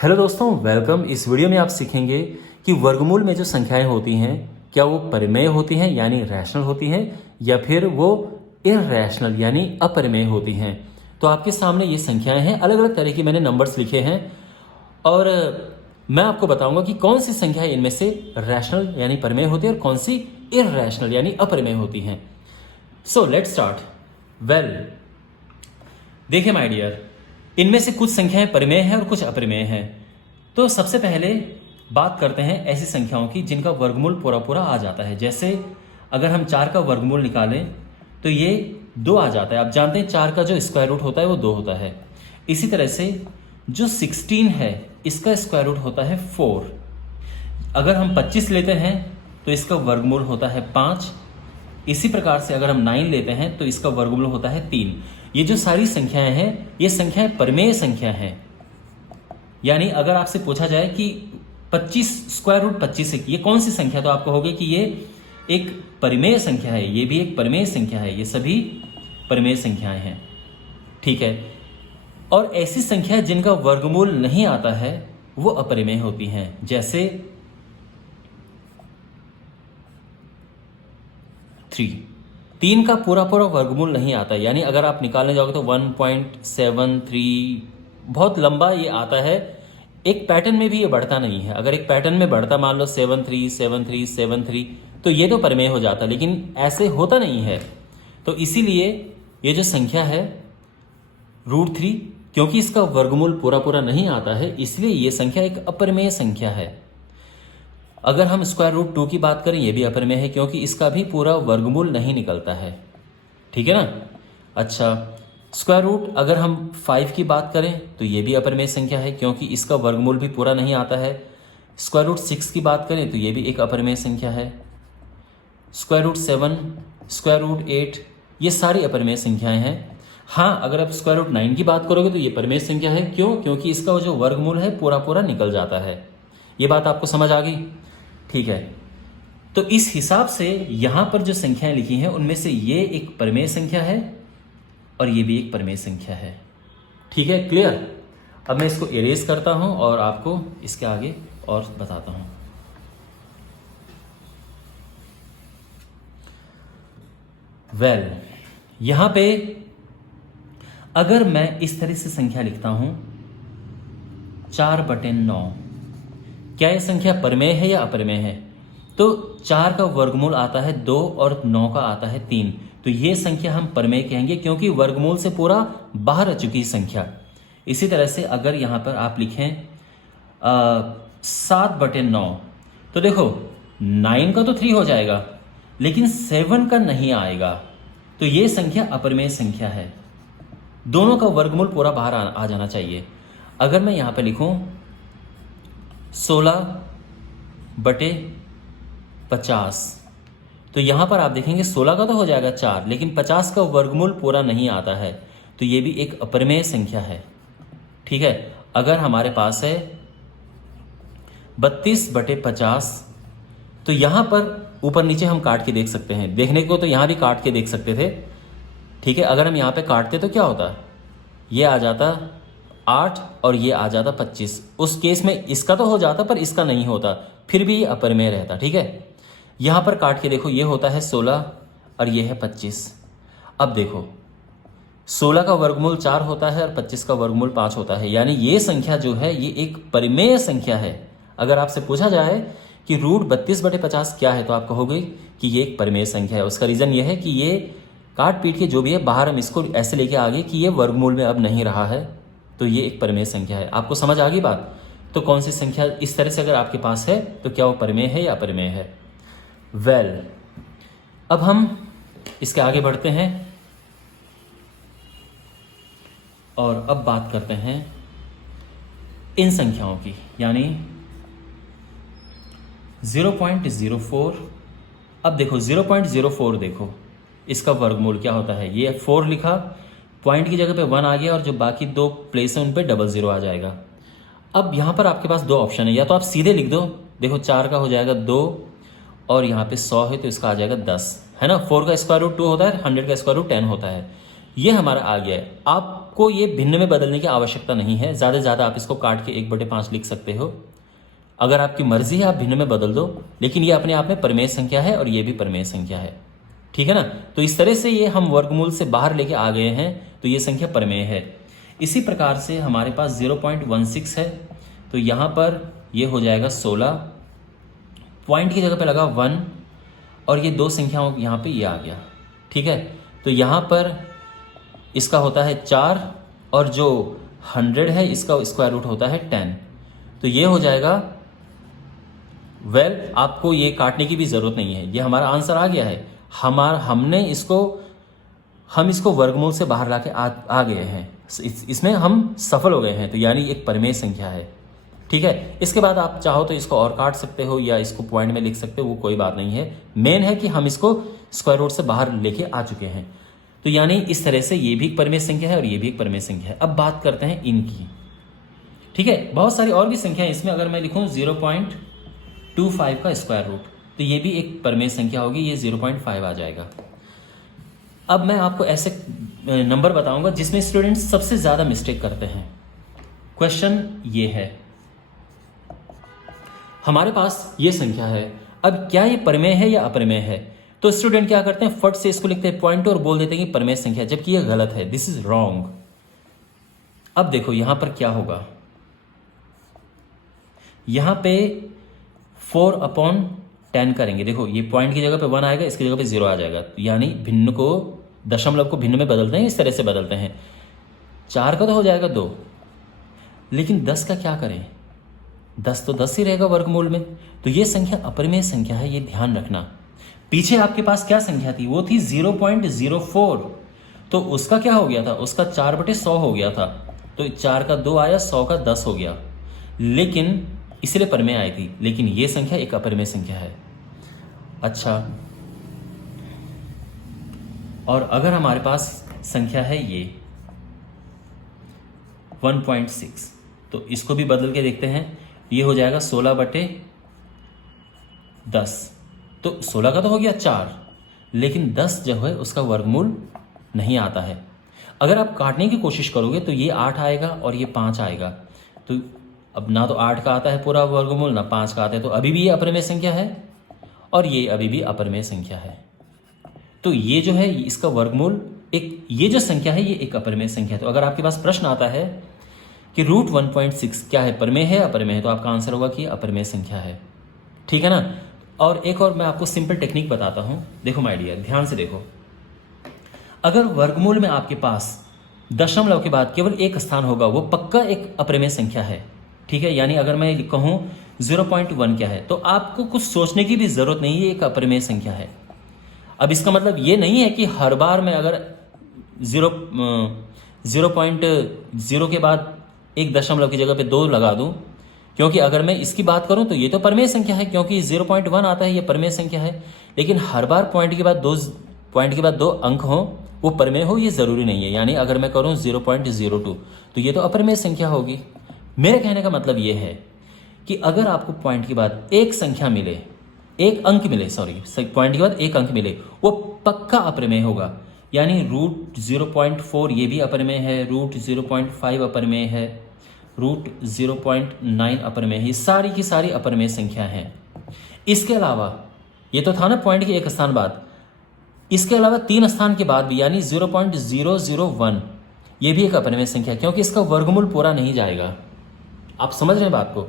Hello दोस्तों, welcome. इस video में आप सीखेंगे कि वर्गमूल में जो संख्याएं होती हैं क्या वो परिमेय होती हैं यानी रैशनल होती हैं या फिर वो इररैशनल यानी अपरिमेय होती हैं। तो आपके सामने ये संख्याएं हैं, अलग अलग तरह की मैंने नंबर्स लिखे हैं और मैं आपको बताऊंगा कि कौन सी संख्याएं इनमें से रैशनल यानी परिमेय होती है और कौन सी इररैशनल यानी अपरिमेय होती हैं। So let's start. वेल, देखिए माय डियर, इनमें से कुछ संख्याएं परिमेय हैं और कुछ अपरिमेय हैं। तो सबसे पहले बात करते हैं ऐसी संख्याओं की जिनका वर्गमूल पूरा पूरा आ जाता है। जैसे अगर हम 4 का वर्गमूल निकालें तो ये 2 आ जाता है। आप जानते हैं 4 का जो स्क्वायर रूट होता है वो 2 होता है। इसी तरह से जो 16 है इसका स्क्वायर रूट होता है 4। अगर हम 25 लेते हैं तो इसका वर्गमूल होता है 5। इसी प्रकार से अगर हम 9 लेते हैं तो इसका वर्गमूल होता है 3। ये जो सारी संख्याएं हैं ये संख्याएं परिमेय संख्या हैं। यानी अगर आपसे पूछा जाए कि 25 स्क्वायर रूट 25 ये कौन सी संख्या, तो आप कहोगे कि ये एक परिमेय संख्या है, ये भी एक परिमेय संख्या है, ये सभी परिमेय संख्याएं हैं। ठीक है। और ऐसी संख्या जिनका वर्गमूल नहीं आता है वो अपरिमेय होती हैं। जैसे 3 का पूरा पूरा वर्गमूल नहीं आता, यानी अगर आप निकालने जाओगे तो 1.73 बहुत लंबा ये आता है। एक पैटर्न में भी ये बढ़ता नहीं है। अगर एक पैटर्न में बढ़ता, मान लो 73 तो ये तो परिमेय हो जाता, लेकिन ऐसे होता नहीं है। तो इसीलिए ये जो संख्या है √3, क्योंकि इसका वर्गमूल पूरा पूरा नहीं आता है इसलिए ये संख्या एक अपरिमेय संख्या है। अगर हम स्क्वायर रूट 2 की बात करें ये भी अपरिमेय है, क्योंकि इसका भी पूरा वर्गमूल नहीं निकलता है। ठीक है ना। अच्छा, स्क्वायर रूट अगर हम 5 की बात करें तो ये भी अपरिमेय संख्या है, क्योंकि इसका वर्गमूल भी पूरा नहीं आता है। स्क्वायर रूट 6 की बात करें तो ये भी एक अपरिमेय संख्या है। स्क्वायर रूट 7, स्क्वायर रूट 8, ये सारी अपरिमेय संख्याएं हैं। हाँ, अगर आप स्क्वायर रूट 9 की बात करोगे तो ये परिमेय संख्या है। क्यों? क्योंकि इसका जो वर्गमूल है पूरा पूरा निकल जाता है। ये बात आपको समझ आ गई? ठीक है। तो इस हिसाब से यहां पर जो संख्याएं लिखी हैं उनमें से ये एक परिमेय संख्या है और ये भी एक परिमेय संख्या है। ठीक है, क्लियर? अब मैं इसको इरेज करता हूं और आपको इसके आगे और बताता हूं। वेल, यहां पे अगर मैं इस तरह से संख्या लिखता हूं 4/9, क्या यह संख्या परिमेय है या अपरिमेय है? तो 4 का वर्गमूल आता है 2 और 9 का आता है 3। तो ये संख्या हम परिमेय कहेंगे, क्योंकि वर्गमूल से पूरा बाहर आ चुकी संख्या। इसी तरह से अगर यहां पर आप लिखें 7/9, तो देखो 9 का तो 3 हो जाएगा लेकिन 7 का नहीं आएगा। तो ये संख्या अपरिमेय संख्या है। दोनों का वर्गमूल पूरा बाहर आ जाना चाहिए। अगर मैं यहां पर लिखूं 16/50, तो यहां पर आप देखेंगे 16 का तो हो जाएगा 4, लेकिन 50 का वर्गमूल पूरा नहीं आता है। तो ये भी एक अपरिमेय संख्या है। ठीक है। अगर हमारे पास है 32/50, तो यहां पर ऊपर नीचे हम काट के देख सकते हैं। देखने को तो यहां भी काट के देख सकते थे। ठीक है। अगर हम यहां पे काटते तो क्या होता, ये आ जाता 8 और ये आ जाता 25। उस केस में इसका तो हो जाता पर इसका नहीं होता, फिर भी ये अपरिमेय रहता। ठीक है। यहां पर काट के देखो, ये होता है 16 और ये है 25। अब देखो 16 का वर्गमूल 4 होता है और 25 का वर्गमूल 5 होता है, यानी ये संख्या जो है ये एक परिमेय संख्या है। अगर आपसे पूछा जाए कि √32/50 क्या है तो आप कहोगे कि ये एक परिमेय संख्या है। उसका रीजन ये है कि ये काट पीट के जो भी है बाहर हम इसको ऐसे लेके आगे कि ये वर्गमूल में अब नहीं रहा है, तो ये एक परिमेय संख्या है। आपको समझ आ गई बात? तो कौन सी संख्या इस तरह से अगर आपके पास है तो क्या वो परिमेय है या अपरिमेय है? वेल, अब हम इसके आगे बढ़ते हैं और अब बात करते हैं इन संख्याओं की, यानी 0.04। अब देखो 0.04, देखो इसका वर्गमूल क्या होता है। ये 4 लिखा, पॉइंट की जगह पे 1 आ गया और जो बाकी 2 प्लेस है उन पे 00 आ जाएगा। अब यहाँ पर आपके पास 2 ऑप्शन है, या तो आप सीधे लिख दो। देखो 4 का हो जाएगा 2 और यहाँ पे 100 है तो इसका आ जाएगा 10, है ना। 4 का स्क्वायर रूट 2 होता है, 100 का स्क्वायर रूट 10 होता है। ये हमारा आ गया है। आपको ये भिन्न में बदलने की आवश्यकता नहीं है, ज़्यादा से ज़्यादा आप इसको काट के 1/5 लिख सकते हो। अगर आपकी मर्जी है आप भिन्न में बदल दो, लेकिन ये अपने आप में परिमेय संख्या है और ये भी परिमेय संख्या है, ठीक है ना। तो इस तरह से ये हम वर्गमूल से बाहर लेके आ गए हैं, तो ये संख्या परिमेय है। इसी प्रकार से हमारे पास 0.16 है, तो यहाँ पर ये हो जाएगा 16, पॉइंट की जगह पे लगा 1 और ये दो संख्याओं यहाँ पे ये आ गया, ठीक है। तो यहाँ पर इसका होता है 4 और जो 100 है इसका स्क्वायर रूट होता है 10, तो ये हो जाएगा। आपको ये काटने की भी ज़रूरत नहीं है, ये हमारा आंसर आ गया है। हम इसको वर्गमूल से बाहर लाके आ गए हैं, इसमें हम सफल हो गए हैं, तो यानी एक परिमेय संख्या है, ठीक है। इसके बाद आप चाहो तो इसको और काट सकते हो या इसको पॉइंट में लिख सकते हो, वो कोई बात नहीं है। मेन है कि हम इसको स्क्वायर रूट से बाहर लेके आ चुके हैं, तो यानी इस तरह से ये भी एक परिमेय संख्या है और ये भी एक परिमेय संख्या है। अब बात करते हैं इनकी, ठीक है। बहुत सारी और भी संख्याएं इसमें, अगर मैं लिखूं 0.25 का स्क्वायर रूट, तो ये भी एक परिमेय संख्या होगी, ये 0.5 आ जाएगा। अब मैं आपको ऐसे नंबर बताऊंगा जिसमें स्टूडेंट्स सबसे ज़्यादा मिस्टेक करते हैं। क्वेश्चन ये है, हमारे पास ये संख्या है, अब क्या ये परिमेय है या अपरिमेय है? तो स्टूडेंट क्या करते हैं, फट से इसको लिखते हैं पॉइंट और बोल देते हैं कि परिमेय संख्या, जबकि ये गलत है, दिस इज रॉन्ग। अब देखो यहां पर क्या होगा, यहां पे 4/10 करेंगे। देखो ये पॉइंट की जगह पे 1 आएगा, इसकी जगह पे 0 आ जाएगा, यानी भिन्न को, दशमलव को भिन्न में बदलते हैं, इस तरह से बदलते हैं। 4 का तो हो जाएगा 2, लेकिन 10 का क्या करें, 10 तो 10 ही रहेगा वर्गमूल में, तो ये संख्या अपरिमेय संख्या है, ये ध्यान रखना। पीछे आपके पास क्या संख्या थी, वो थी 0.04, तो उसका क्या हो गया था, उसका 4/100 हो गया था, तो 4 का 2 आया, 100 का 10 हो गया, लेकिन इसलिए परिमेय आई थी, लेकिन ये संख्या एक अपरिमेय संख्या है। अच्छा, और अगर हमारे पास संख्या है ये 1.6, तो इसको भी बदल के देखते हैं, ये हो जाएगा 16/10, तो 16 का तो हो गया 4, लेकिन 10 जो है उसका वर्गमूल नहीं आता है। अगर आप काटने की कोशिश करोगे तो ये 8 आएगा और ये 5 आएगा, तो अब ना तो 8 का आता है पूरा वर्गमूल, ना 5 का आता है, तो अभी भी ये अपरिमेय संख्या है और ये अभी भी अपरिमेय संख्या है। तो ये जो है इसका वर्गमूल एक, ये जो संख्या है ये एक अपरिमेय संख्या है। तो अगर आपके पास प्रश्न आता है कि रूट 1.6 क्या है, परिमेय है अपरिमेय है, तो आपका आंसर होगा कि अपरिमेय संख्या है, ठीक है ना। और एक और मैं आपको सिंपल टेक्निक बताता हूं, देखो माय डियर, ध्यान से देखो। अगर वर्गमूल में आपके पास दशमलव के बाद केवल एक स्थान होगा, वो पक्का एक अपरिमेय संख्या है, ठीक है। यानी अगर मैं कहूं 0.1 क्या है, तो आपको कुछ सोचने की भी जरूरत नहीं है, एक अपरिमेय संख्या है। अब इसका मतलब ये नहीं है कि हर बार मैं अगर 0.0 के बाद एक दशमलव की जगह पे 2 लगा दूं, क्योंकि अगर मैं इसकी बात करूं तो ये तो परिमेय संख्या है, क्योंकि 0.1 आता है, ये परिमेय संख्या है। लेकिन हर बार पॉइंट के बाद दो अंक हो, वो परिमेय हो, ये जरूरी नहीं है। यानी अगर मैं करूं 0.02, तो ये तो अपरिमेय संख्या होगी। मेरे कहने का मतलब ये है कि अगर आपको पॉइंट के बाद एक संख्या मिले, एक अंक मिले, पॉइंट के बाद एक अंक मिले, वो पक्का अपरिमेय होगा। यानी रूट 0.4 ये भी अपरिमेय है, रूट 0.5 अपरिमेय है, रूट 0.9 अपरिमेय है, ये सारी की सारी अपरिमेय संख्या हैं। इसके अलावा ये तो था ना पॉइंट के एक स्थान बाद, इसके अलावा 3 स्थान के बाद भी, यानी 0.001 ये भी एक अपरिमेय संख्या, क्योंकि इसका वर्गमूल पूरा नहीं जाएगा। आप समझ रहे हैं बात को।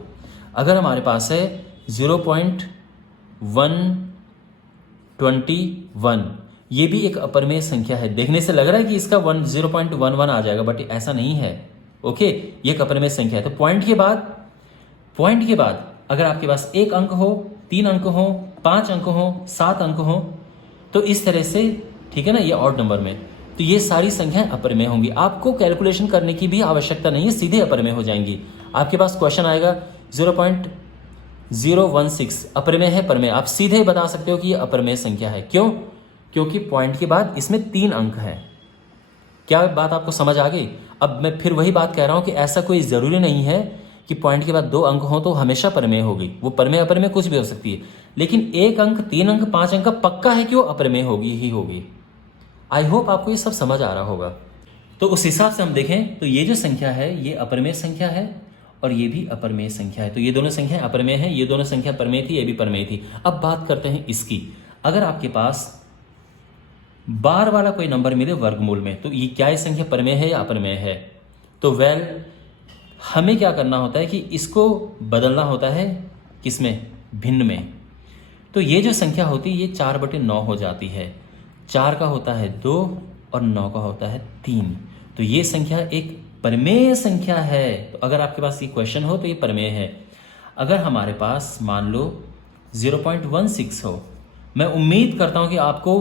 अगर हमारे पास है 0.121, ये भी एक अपरिमेय संख्या है। देखने से लग रहा है कि इसका 0.11 आ जाएगा, बट ऐसा नहीं है, ओके। ये एक अपरिमेय संख्या है। तो पॉइंट के बाद अगर आपके पास एक अंक हो, 3 अंक हो, 5 अंक हो, 7 अंक हो, तो इस तरह से, ठीक है ना, ये ऑड नंबर में, तो ये सारी संख्याएं अपरिमेय होंगी। आपको कैलकुलेशन करने की भी आवश्यकता नहीं है, सीधे अपरिमेय हो जाएंगी। आपके पास क्वेश्चन आएगा 0.016 अपरिमेय है परिमेय, आप सीधे बता सकते हो कि ये अपरिमेय संख्या है। क्यों? क्योंकि पॉइंट के बाद इसमें 3 अंक है। क्या बात आपको समझ आ गई? अब मैं फिर वही बात कह रहा हूं कि ऐसा कोई जरूरी नहीं है कि पॉइंट के बाद 2 अंक हो तो हमेशा परिमेय होगी। वो परिमेय अपरिमेय कुछ भी हो सकती है, लेकिन 1 अंक, 3 अंक, 5 अंक का पक्का है कि वो अपरिमेय होगी ही होगी। आई होप आपको ये सब समझ आ रहा होगा। तो उस हिसाब से हम देखें तो ये जो संख्या है ये अपरमेय संख्या है और ये भी अपरमेय संख्या है। तो ये दोनों संख्याएं अपरमेय हैं, ये दोनों संख्या परमेय थी, ये भी परमेय थी। अब बात करते हैं इसकी। अगर आपके पास बार वाला कोई नंबर मिले वर्गमूल में, तो ये क्या ये संख्या परमेय है या अपरमेय है? तो हमें क्या करना होता है कि इसको बदलना होता है किसमें? भिन्न में। तो ये जो संख्या होती है ये 4/9 हो जाती है। 4 का होता है 2 और 9 का होता है 3। तो ये संख्या एक परमेय संख्या है। तो अगर आपके पास ये क्वेश्चन हो तो ये परमेय है। अगर हमारे पास मान लो 0.16 हो, मैं उम्मीद करता हूं कि आपको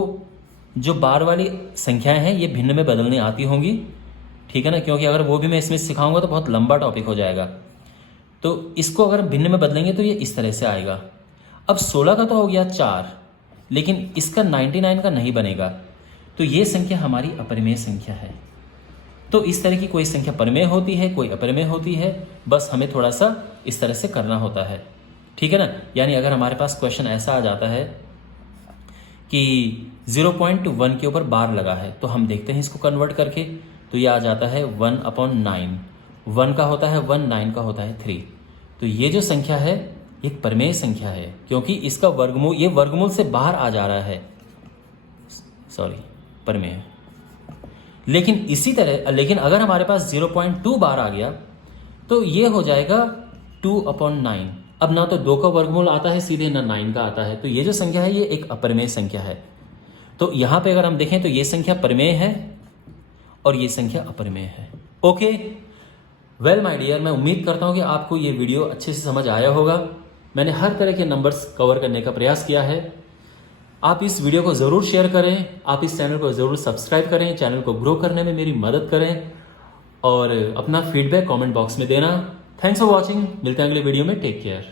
जो बार वाली संख्याएं हैं ये भिन्न में बदलने आती होंगी, ठीक है ना? क्योंकि अगर वो भी मैं इसमें सिखाऊंगा तो बहुत लंबा टॉपिक हो जाएगा। तो इसको अगर भिन्न में बदलेंगे तो ये इस तरह से आएगा। अब 16 का तो हो गया 4, लेकिन इसका 99 का नहीं बनेगा। तो ये संख्या हमारी अपरिमेय संख्या है। तो इस तरह की कोई संख्या परमेय होती है, कोई अपरिमेय होती है, बस हमें थोड़ा सा इस तरह से करना होता है, ठीक है ना? यानी अगर हमारे पास क्वेश्चन ऐसा आ जाता है कि 0.1 के ऊपर बार लगा है, तो हम देखते हैं इसको कन्वर्ट करके, तो ये आ जाता है 1/9। 1 का होता है 1, 9 का होता है 3। तो ये जो संख्या है एक परमेय संख्या है, क्योंकि इसका वर्गमूल, ये वर्गमूल से बाहर आ जा रहा है, सॉरी परमेय। लेकिन इसी तरह, लेकिन अगर हमारे पास 0.2 बार आ गया तो ये हो जाएगा 2/9। अब ना तो 2 का वर्गमूल आता है सीधे, ना 9 का आता है। तो ये जो संख्या है ये एक अपरमेय संख्या है। तो यहां पे अगर हम देखें तो ये संख्या परमेय है और ये संख्या अपरमेय है। ओके, वेल माय डियर, मैं उम्मीद करता हूं कि आपको ये वीडियो अच्छे से समझ आया होगा। मैंने हर तरह के नंबर्स कवर करने का प्रयास किया है। आप इस वीडियो को ज़रूर शेयर करें, आप इस चैनल को ज़रूर सब्सक्राइब करें, चैनल को ग्रो करने में मेरी मदद करें और अपना फीडबैक कमेंट बॉक्स में देना। Thanks for watching. मिलते हैं अगले वीडियो में। Take care.